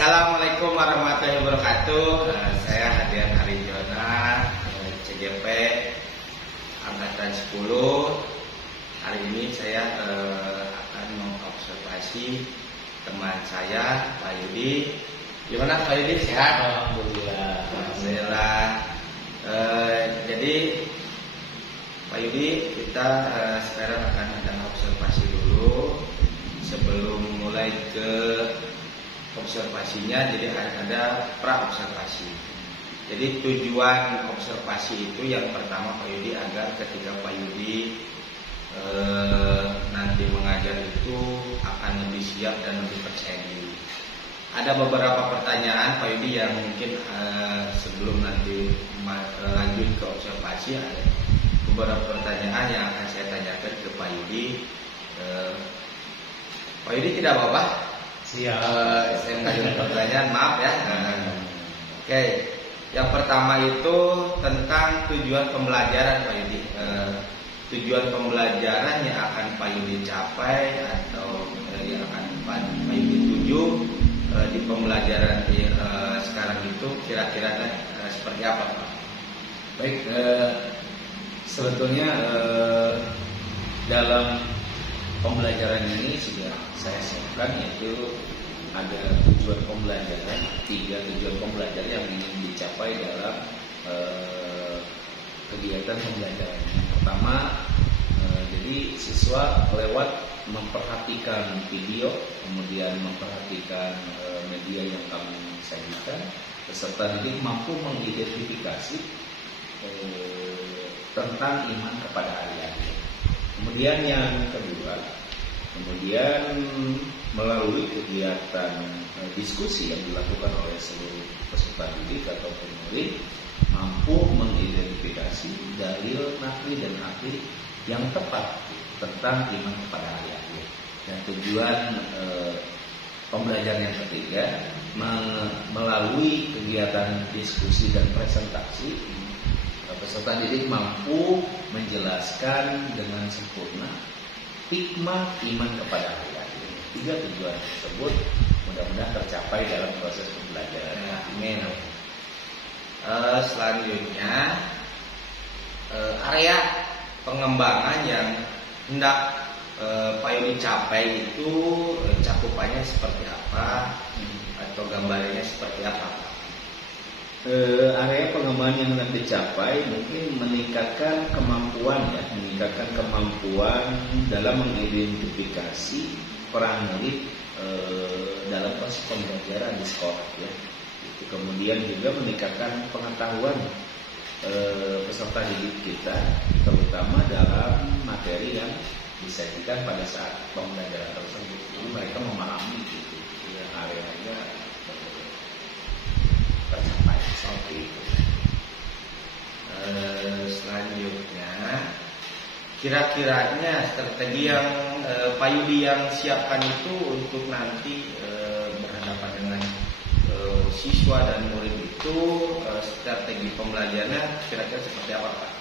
Assalamualaikum warahmatullahi wabarakatuh. Saya Hadian Harijona, CGP Angkatan 10. Hari ini saya akan mengobservasi teman saya, Pak Yudi. Gimana Pak Yudi? Sehat? Alhamdulillah. Alhamdulillah. Jadi Pak Yudi, kita sekarang akan ada observasi dulu sebelum mulai ke observasinya. Jadi ada pra observasi. Jadi tujuan observasi itu yang pertama Pak Yudi agar ketika Pak Yudi nanti mengajar itu akan lebih siap dan lebih percaya diri. Ada beberapa pertanyaan Pak Yudi yang mungkin sebelum nanti lanjut ke observasi, ada beberapa pertanyaan yang akan saya tanyakan ke Pak Yudi. Pak Yudi tidak apa-apa? Siap. Saya mengajukan pertanyaan, maaf ya. Oke, yang pertama itu tentang tujuan pembelajaran Pak Yudi. Tujuan pembelajaran yang akan Pak Yudi capai atau yang akan Pak Yudi tuju di pembelajaran sekarang itu kira-kira seperti apa Pak? Baik, sebetulnya dalam pembelajaran ini sudah saya siapkan, yaitu ada tujuan pembelajaran, 3 tujuan pembelajaran yang ingin dicapai dalam kegiatan pembelajaran. Yang pertama, jadi siswa lewat memperhatikan video, kemudian memperhatikan media yang kami sajikan, peserta didik mampu mengidentifikasi tentang iman kepada hari akhir. Kemudian yang kedua, melalui kegiatan diskusi yang dilakukan oleh seluruh peserta didik ataupun murid mampu mengidentifikasi dalil nakli dan akli yang tepat tentang iman kepada hari akhir. Dan tujuan pembelajaran yang ketiga, melalui kegiatan diskusi dan presentasi, peserta didik mampu menjelaskan dengan sempurna hikmah iman kepada hari akhir. 3 tujuan tersebut mudah-mudahan tercapai dalam proses pembelajaran. Amin. Selanjutnya area pengembangan yang hendak Pak Yudi capai itu cakupannya seperti apa atau gambarnya seperti apa? Area pengembangan yang hendak dicapai mungkin meningkatkan kemampuan dalam mengidentifikasi peran murid dalam proses pembelajaran di sekolah ya. Kemudian juga meningkatkan pengetahuan peserta didik kita, terutama dalam materi yang disajikan pada saat pembelajaran tersebut. Jadi mereka memahami gitu ya, areanya tercapai seperti itu. Selanjutnya, kira-kiranya strategi yang Pak Yudi yang siapkan itu untuk nanti berhadapan dengan siswa dan murid itu, strategi pembelajarannya kira-kira seperti apa Pak?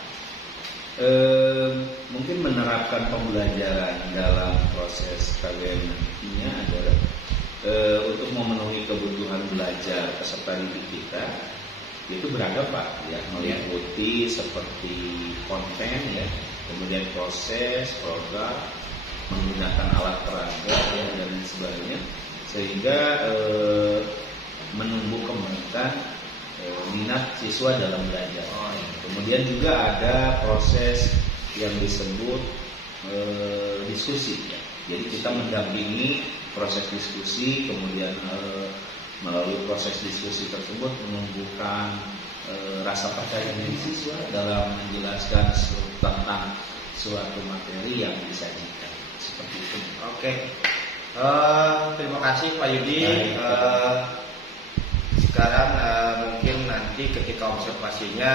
Mungkin menerapkan pembelajaran dalam proses KBM nantinya adalah untuk memenuhi kebutuhan belajar peserta didik kita itu beragam Pak ya, meliputi seperti konten ya, kemudian proses, program, menggunakan alat peraga ya, dan sebagainya, sehingga menumbuh kembangkan minat siswa dalam belajar. Kemudian juga ada proses yang disebut diskusi ya. Jadi kita mendampingi proses diskusi, kemudian melalui proses diskusi tersebut menumbuhkan rasa percaya diri siswa dalam menjelaskan tentang suatu materi yang disajikan. Seperti itu. Oke. Terima kasih Pak Yudi. Sekarang mungkin nanti ketika observasinya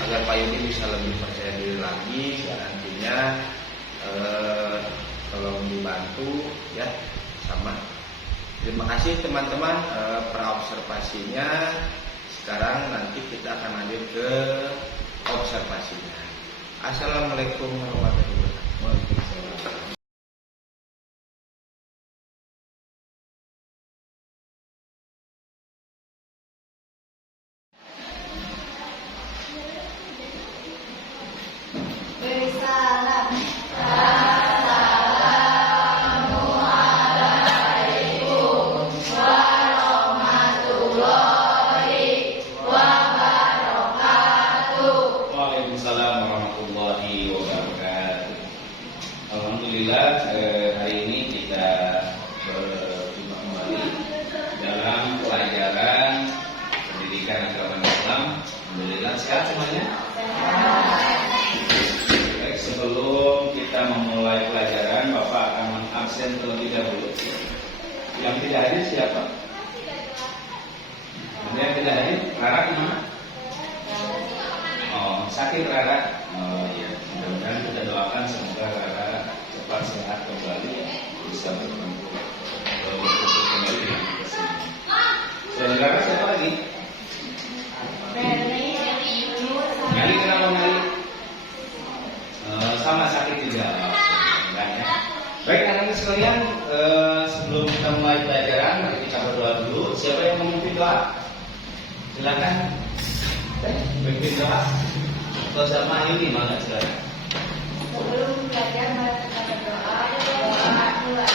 agar Pak Yudi bisa lebih percaya diri lagi nantinya, tolong dibantu ya sama. Terima kasih teman-teman pra observasinya. Sekarang nanti kita akan lanjut ke observasinya. Assalamualaikum warahmatullahi wabarakatuh. Yang tidak hadir siapa? Ada yang tidak hadir? Rara gimana? Oh, sakit Rara? Oh iya, mudah-mudahan kita doakan semoga Rara cepat sehat kembali, bisa bertemu kembali dengan kesini. Selain Rara siapa lagi? Meli, kenapa Meli? Sama sakit juga. Enggak ya. Baik anak-anak sekalian, sebelum kita mulai pelajaran, mari kita berdoa dulu. Siapa yang memimpin doa? Silakan. Memimpin doa. Kalau sama ini mana silakan. Sebelum belajar mari kita berdoa. Doa dulu.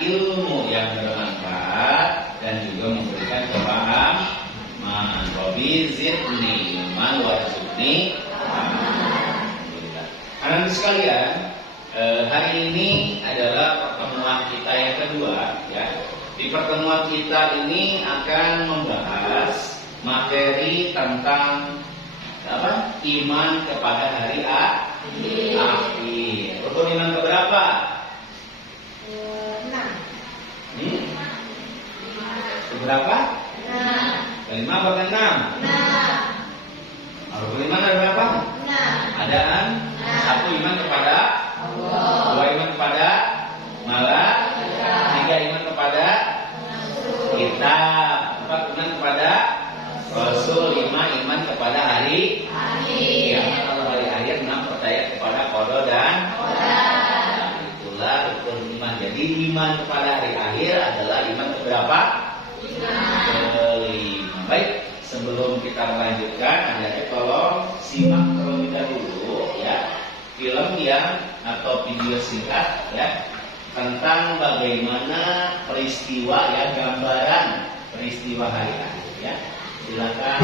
Ilmu yang bermanfaat dan juga memberikan kepahaman. Rabbi zidni ilman warzuqni. Alhamdulillah. Anak-anak sekalian, hari ini adalah pertemuan kita yang kedua ya. Di pertemuan kita ini akan membahas materi tentang apa? Iman kepada hari akhir. Rukun iman keberapa? 6. Berapa? 6. Kelima apa keenam? 6. Rukun iman ada berapa? 6. Ada 1 iman kepada Allah, 2 iman kepada malaikat, 3 iman kepada kitab, 4 iman kepada Rasul, 5 iman kepada hari akhir. Kalau hari akhir 6 percaya kepada qada dan qadar. Itulah rukun iman. Jadi iman kepada hari akhir adalah iman keberapa? Kelima. Baik, sebelum kita melanjutkan, Anda tolong simak terlebih dahulu ya film yang atau video singkat ya tentang bagaimana peristiwa ya, gambaran peristiwa hari akhir ya. Silakan.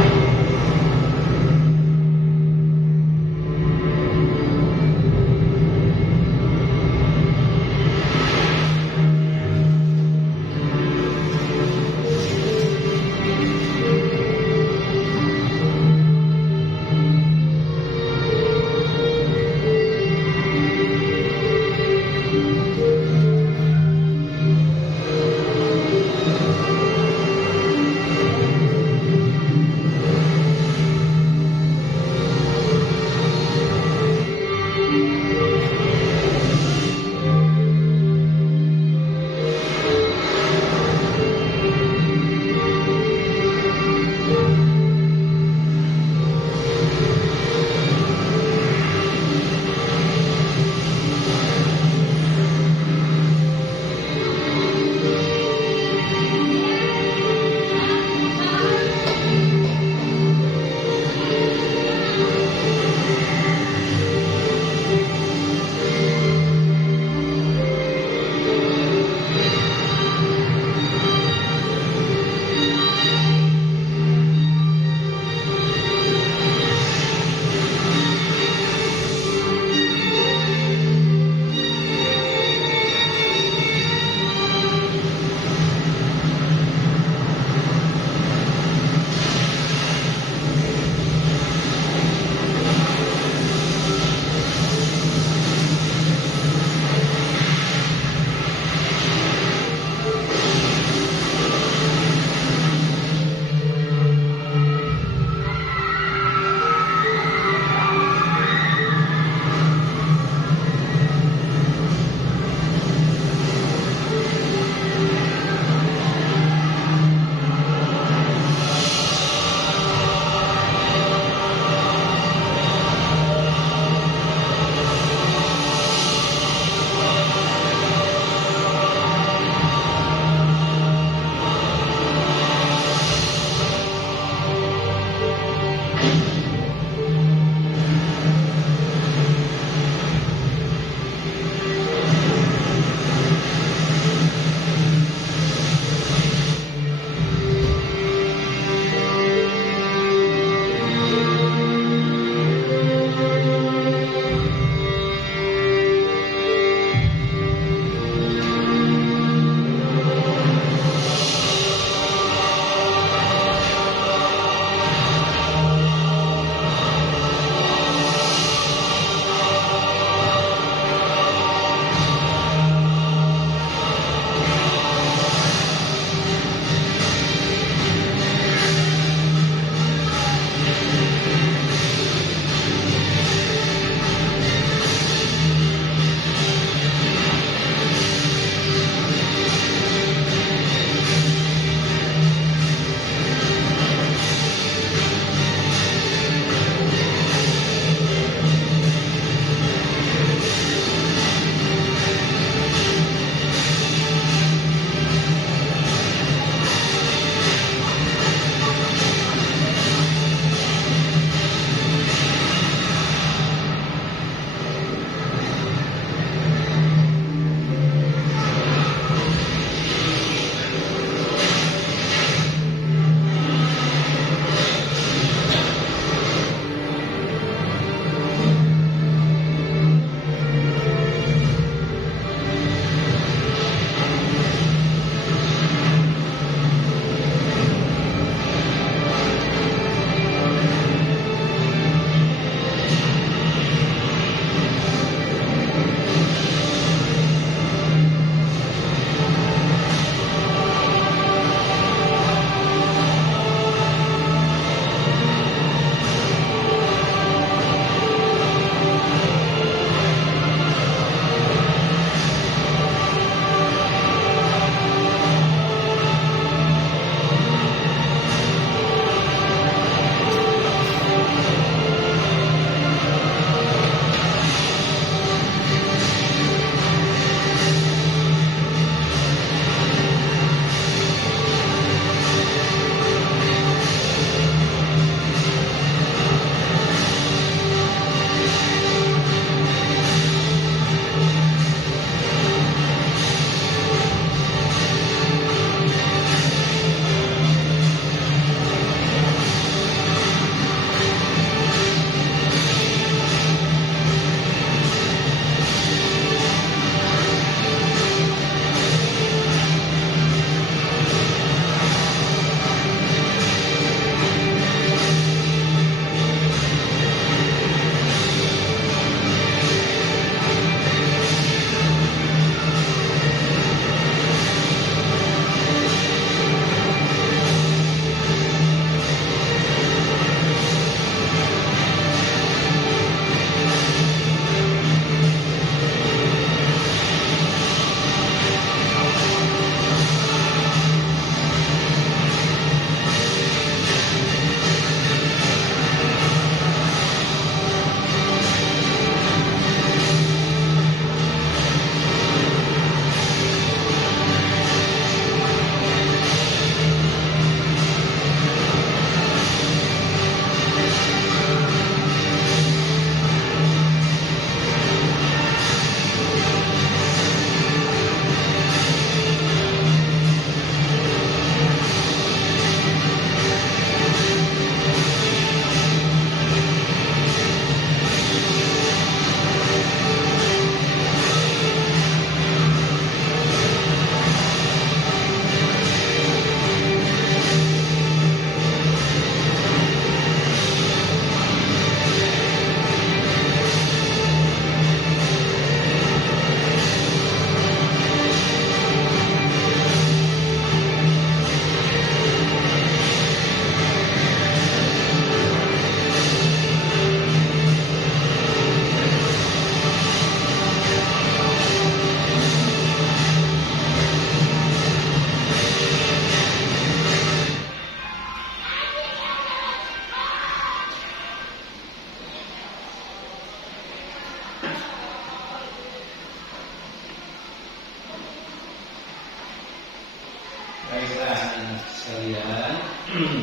Baiklah anak sekalian,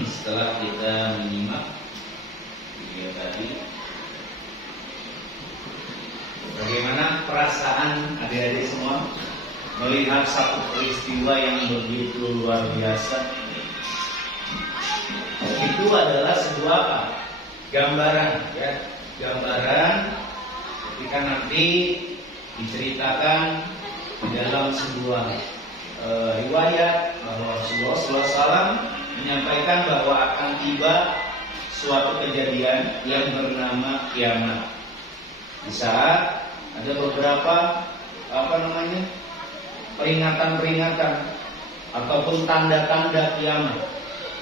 setelah kita menyimak video tadi, bagaimana perasaan adik-adik semua melihat satu peristiwa yang begitu luar biasa? Itu adalah sebuah apa? Gambaran, ya, gambaran ketika nanti diceritakan di dalam sebuah riwayat bahwa Rasulullah SAW menyampaikan bahwa akan tiba suatu kejadian yang bernama kiamat. Di saat ada beberapa peringatan-peringatan ataupun tanda-tanda kiamat,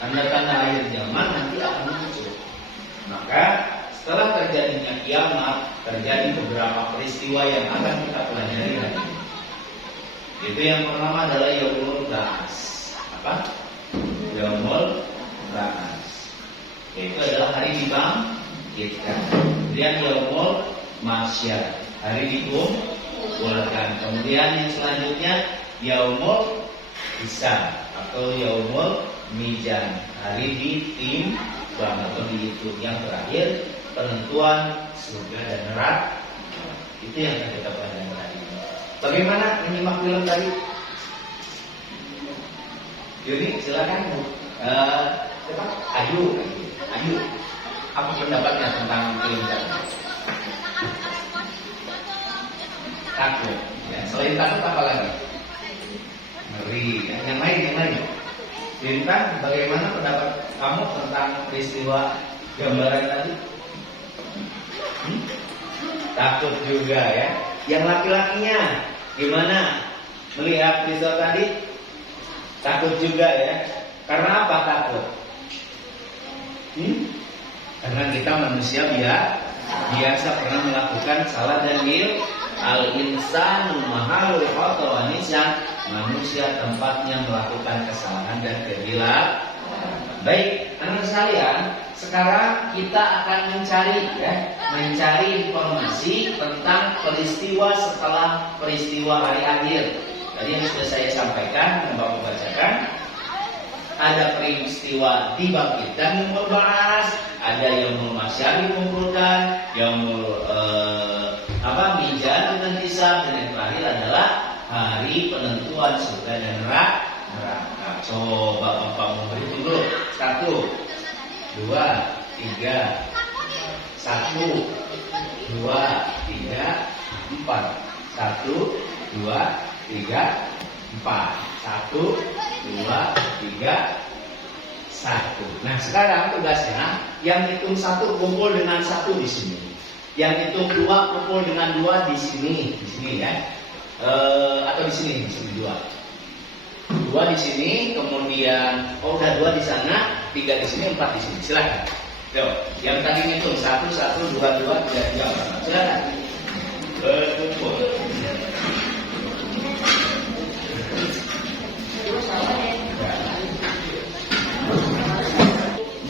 tanda-tanda akhir zaman nanti akan muncul. Maka setelah terjadinya kiamat, terjadi beberapa peristiwa yang akan kita pelajari hari ini. Itu yang pertama adalah Yaumul Ba'ats. Apa? Yaumul Ba'ats. Itu adalah hari dibangkitkan. Kemudian Yaumul Mahsyar, hari dikumpulkan. Kemudian yang selanjutnya Yaumul Hisab atau Yaumul Mizan, hari ditimbang atau dihitung. Yang terakhir penentuan surga dan neraka. Itu yang akan kita pelajari hari ini. Bagaimana menyimak film tadi? Yuni, silakan. Ayu. Apa pendapatnya tentang film tadi? Takut. Ya, selain takut apa lagi? Ngeri. Yang lain. Bintang, bagaimana pendapat kamu tentang peristiwa gambaran tadi? Takut juga ya. Yang laki-lakinya gimana melihat peristiwa tadi? Takut juga ya. Karena apa takut? Karena kita manusia biasa pernah melakukan salah dan al-insanu mahalul khata' manusia tempatnya melakukan kesalahan dan kegelisahan. Baik, anak sekalian, sekarang kita akan mencari informasi tentang peristiwa setelah peristiwa hari akhir. Tadi yang sudah saya sampaikan, yang Bapak bacakan, ada peristiwa dibangkitkan Yaumul Ba'ats, ada Yaumul Mahsyar dikumpulkan, Yaumul Mizan dan Hisab, dan yang terakhir adalah hari penentuan surga dan neraka. Coba Bapak mau berhitung dulu. 1, 2, 3, 1, 2, 3, 4. 1, 2, 3, 4. 1, 2, 3, 1. Nah, sekarang tugasnya yang hitung 1 kumpul dengan 1 di sini. Yang hitung 2 kumpul dengan 2 di sini ya. Atau di sini 2. 2 di sini, kemudian udah 2 di sana, 3 di sini, 4 di sini. Silakan. Yo, yang tadi ngitung 1, 1, 2, 2, 3, 4. Silakan. Berkumpul.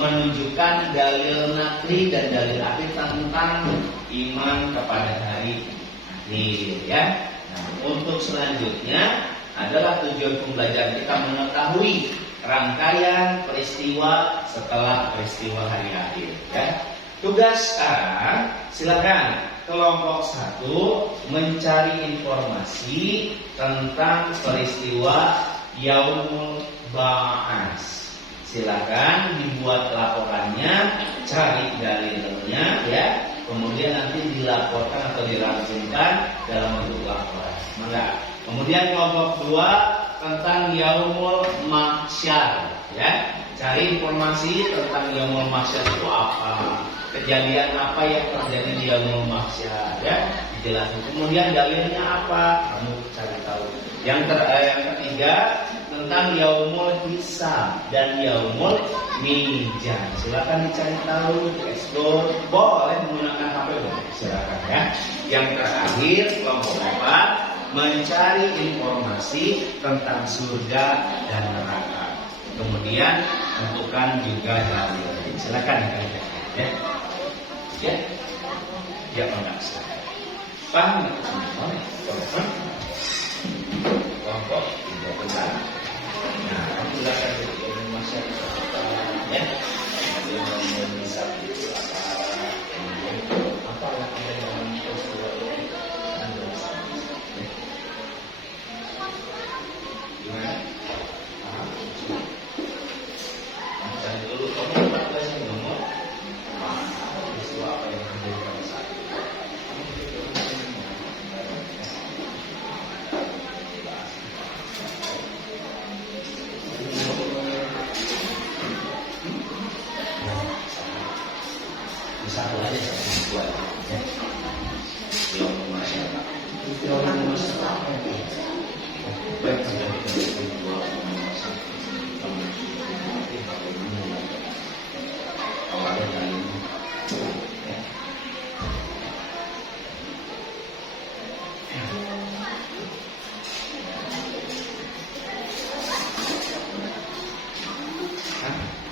Menunjukkan dalil nakli dan dalil akli tentang iman kepada hari akhir ya. Nah, untuk selanjutnya adalah tujuan pembelajaran kita mengetahui rangkaian peristiwa setelah peristiwa hari akhir ya. Tugas sekarang silakan kelompok 1 mencari informasi tentang peristiwa Yaumul Ba'ats. Silakan dibuat laporannya, cari dalilnya ya. Kemudian nanti dilaporkan atau dirancungkan dalam bentuk laporan. Maka kemudian kelompok 2 tentang Yaumul Mahsyar ya. Cari informasi tentang Yaumul Mahsyar itu apa, kejadian apa yang terjadi di Yaumul Mahsyar ya, dijelaskan. Kemudian dalilnya apa, kamu cari tahu. Yang ketiga tentang Yaumul Hisab dan Yaumul Mizan. Silakan dicari tahu, explore, boleh menggunakan HP boleh, silakan ya. Yang terakhir kelompok 4 mencari informasi tentang surga dan neraka. Kemudian tentukan juga dalil. Silakan ya. Ya. Ya, enggak. Paham enggak? Kelompok 3 besar. Nah, satu aja satu aja ya. Yang masyarakat itu orang masyarakat baik sudah kita dua masyarakat awalnya kali ini ya.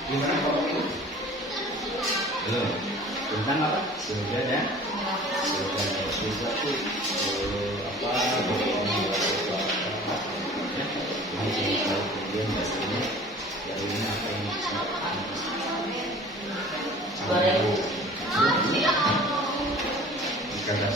Gimana kalau ini? Belum. Tentang apa? Sudah ya. Sudah sesuatu apa? Ini kalau kemudian biasanya dari ini apa yang bisa karena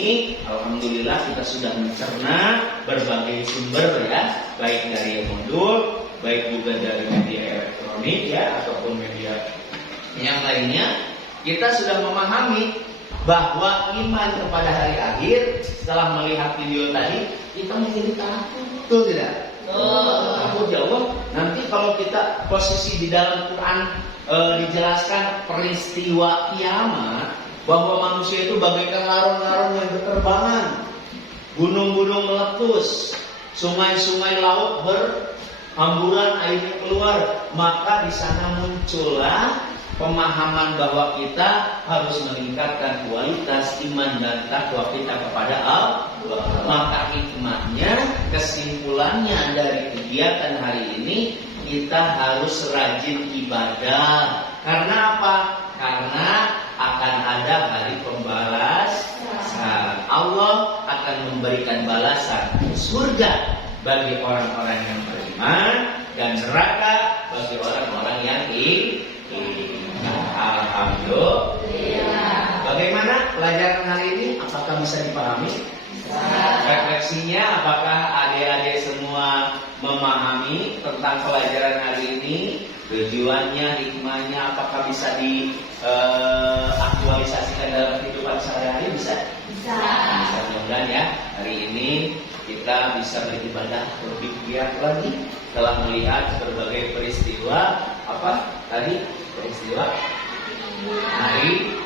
ini alhamdulillah kita sudah mencerna berbagai sumber ya, baik dari modul, baik juga dari media elektronik ya ataupun media yang lainnya. Kita sudah memahami bahwa iman kepada hari akhir setelah melihat video tadi kita menjadi takut, betul tidak? Takut ya Allah. Nanti kalau kita posisi di dalam Quran dijelaskan peristiwa kiamat bahwa manusia itu bagaikan larung-larung yang berterbangan, gunung-gunung meletus, sungai-sungai laut berhamburan airnya keluar, maka di sana muncullah pemahaman bahwa kita harus meningkatkan kualitas iman dan takwa kita kepada Allah. Maka hikmahnya, kesimpulannya dari kegiatan hari ini, kita harus rajin ibadah. Karena apa? Karena akan ada hari pembalasan. Allah akan memberikan balasan surga bagi orang-orang yang beriman dan neraka bagi orang-orang yang alhamdulillah. Bagaimana pelajaran hari ini? Apakah bisa dipahami? Refleksinya, apakah adik-adik semua memahami tentang pelajaran hari ini? Tujuannya, hikmahnya, apakah bisa diaktualisasikan dalam kehidupan sehari-hari? Bisa? Bisa. Mudah-mudahan ya, hari ini kita bisa beribadah lebih giat lagi telah melihat berbagai peristiwa. Apa tadi? Peristiwa hari.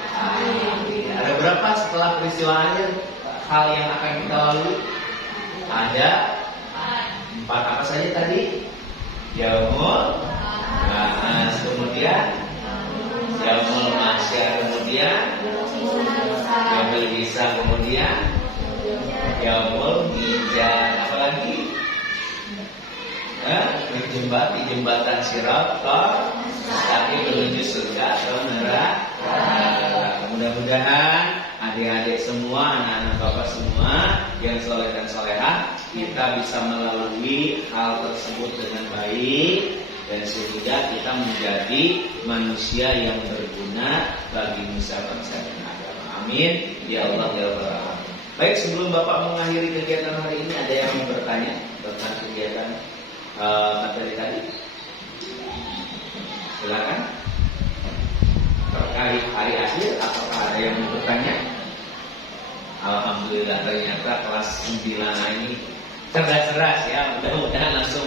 Ada berapa setelah peristiwa akhir hal yang akan kita lalui? Ada 4. Apa saja tadi? Yaumul Ba'ats, kemudian Yaumul Mahsyar, kemudian Yaumul Hisab, kemudian Yaumul Mizan. Apa lagi? Menjembati jembatan Siratal Mustaqim menuju surga atau neraka. Mudah-mudahan adik-adik semua, anak-anak bapak semua yang soleh dan solehah, kita bisa melalui hal tersebut dengan baik dan sehingga kita menjadi manusia yang berguna bagi nusa bangsa dan agama. Amin ya Allah ya Rabbal alamin. Baik, sebelum bapak mengakhiri kegiatan hari ini, ada yang mau bertanya tentang kegiatan materi tadi? Silakan. Terkait hari akhir, apakah ada yang mau bertanya? Alhamdulillah, ternyata kelas 9 ini cerdas-cerdas ya. Mudah-mudahan langsung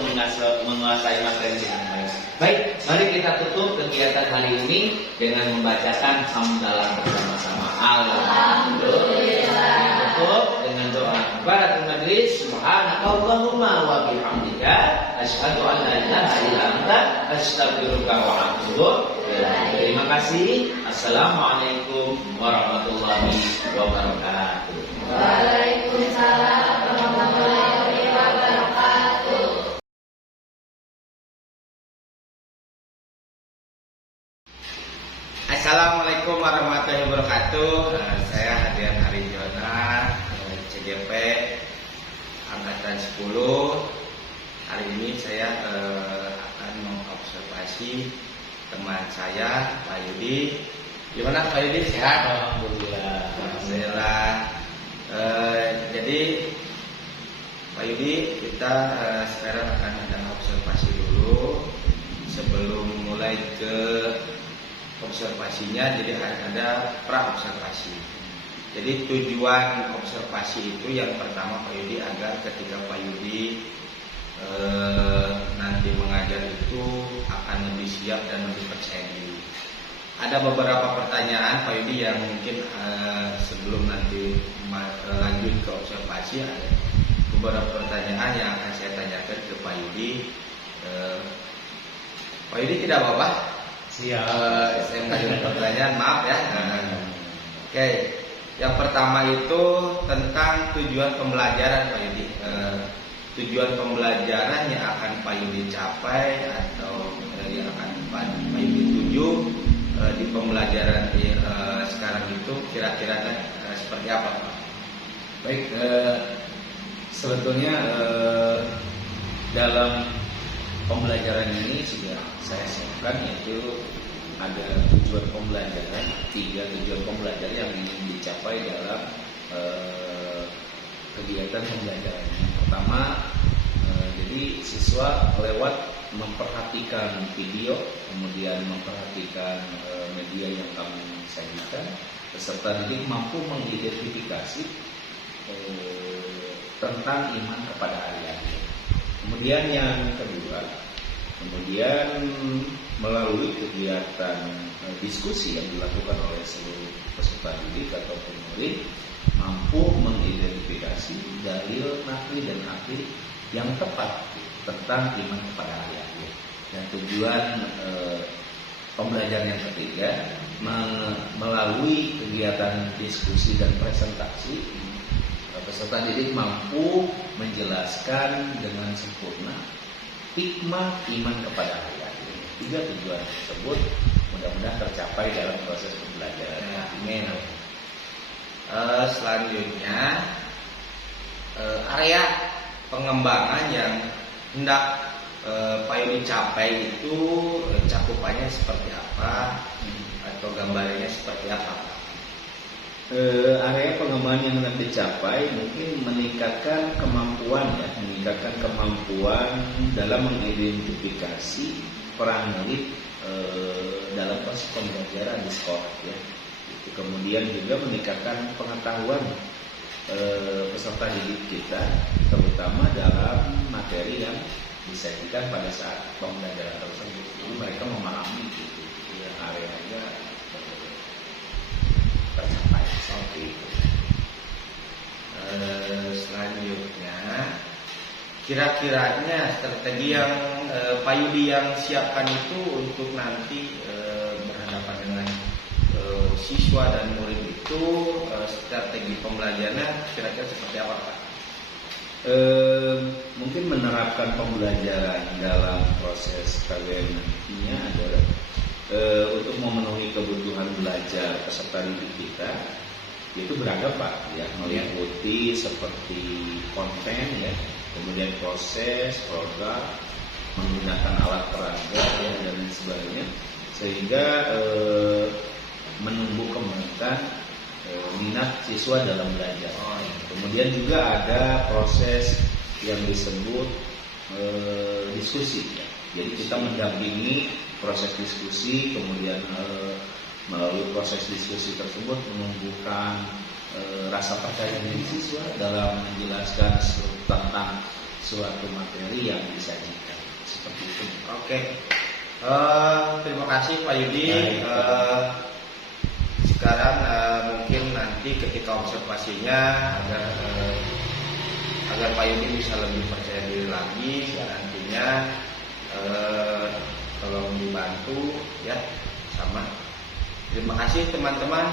menguasai materi dengan baik. Baik, mari kita tutup kegiatan hari ini dengan membacakan hamdalah bersama-sama. Alhamdulillah. Tutup dengan doa kafaratul majlis. Subhanakallahumma wa bihamdika asyhadu an la ilaha illa anta astaghfiruka wa atubu ilaik. Terima kasih. Assalamualaikum warahmatullahi wabarakatuh. Waalaikumsalam warahmatullahi wabarakatuh. Assalamualaikum warahmatullahi wabarakatuh. Saya Hadian Harijona, CGP Angkatan 10. Hari ini saya akan mengobservasi teman saya, Pak Yudi. Gimana Pak Yudi? Sehat? Alhamdulillah. Alhamdulillah. Jadi Pak Yudi, kita sekarang akan ada observasi dulu sebelum mulai ke observasinya. Jadi ada pra observasi. Jadi tujuan observasi itu yang pertama Pak Yudi, agar ketika Pak Yudi nanti mengajar itu akan lebih siap dan lebih percaya diri. Ada beberapa pertanyaan Pak Yudi yang mungkin sebelum nanti lanjut ke observasi, ada beberapa pertanyaan yang akan saya tanyakan ke Pak Yudi. Pak Yudi tidak apa-apa? Siap. Saya mengajukan pertanyaan, maaf ya. Oke, yang pertama itu tentang tujuan pembelajaran Pak Yudi. Tujuan pembelajaran yang akan Pak Yudi capai atau yang akan Pak Yudi tuju di pembelajaran sekarang itu kira-kira seperti apa Pak? Baik, sebetulnya dalam pembelajaran ini sudah saya siapkan, yaitu ada tujuan pembelajaran, 3 tujuan pembelajaran yang ingin dicapai dalam kegiatan pembelajaran. Yang pertama, jadi siswa lewat memperhatikan video, kemudian memperhatikan media yang kami sajikan, peserta didik mampu mengidentifikasi tentang iman kepada hari akhir. Kemudian yang kedua, melalui kegiatan diskusi yang dilakukan oleh seluruh peserta didik ataupun murid mampu mengidentifikasi dalil naqli dan akli yang tepat tentang iman kepada hari akhir. Dan tujuan pembelajaran yang ketiga, melalui kegiatan diskusi dan presentasi, peserta didik mampu menjelaskan dengan sempurna hikmah iman kepada hari akhir. 3 tujuan tersebut mudah-mudahan tercapai dalam proses pembelajaran. Amin. Selanjutnya, area pengembangan yang hendak Pak Yudi capai itu cakupannya seperti apa atau gambarnya seperti apa? Area pengembangan yang hendak dicapai mungkin meningkatkan kemampuan dalam mengidentifikasi peran murid dalam proses pembelajaran di sekolah ya. Kemudian juga meningkatkan pengetahuan peserta didik kita, terutama dalam materi yang disajikan pada saat pembelajaran tersebut. Jadi mereka memahami gitu, ya, areanya tercapai seperti itu. Selanjutnya, kira-kiranya strategi yang Pak Yudi yang siapkan itu untuk nanti berhadapan dengan siswa dan murid itu, strategi pembelajarannya kira-kira seperti apa Pak? Mungkin menerapkan pembelajaran dalam proses KBM nantinya adalah untuk memenuhi kebutuhan belajar peserta didik kita, itu beragam Pak ya, meliputi seperti konten ya, kemudian proses, program, menggunakan alat peraga ya, dan lain sebagainya, sehingga menumbuh kembangkan minat siswa dalam belajar. Kemudian juga ada proses yang disebut diskusi ya. Jadi kita mendampingi proses diskusi, kemudian melalui proses diskusi tersebut menumbuhkan rasa percaya diri siswa dalam menjelaskan tentang suatu materi yang disajikan. Seperti itu. Oke. Terima kasih Pak Yudi. Sekarang mungkin nanti ketika observasinya agar Pak Yudi bisa lebih percaya diri lagi, nantinya tolong dibantu ya sama. Terima kasih teman-teman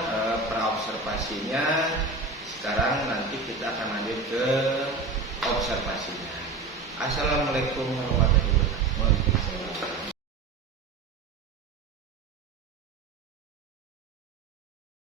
praobservasinya. Sekarang nanti kita akan lanjut ke observasinya. Assalamualaikum warahmatullahi wabarakatuh.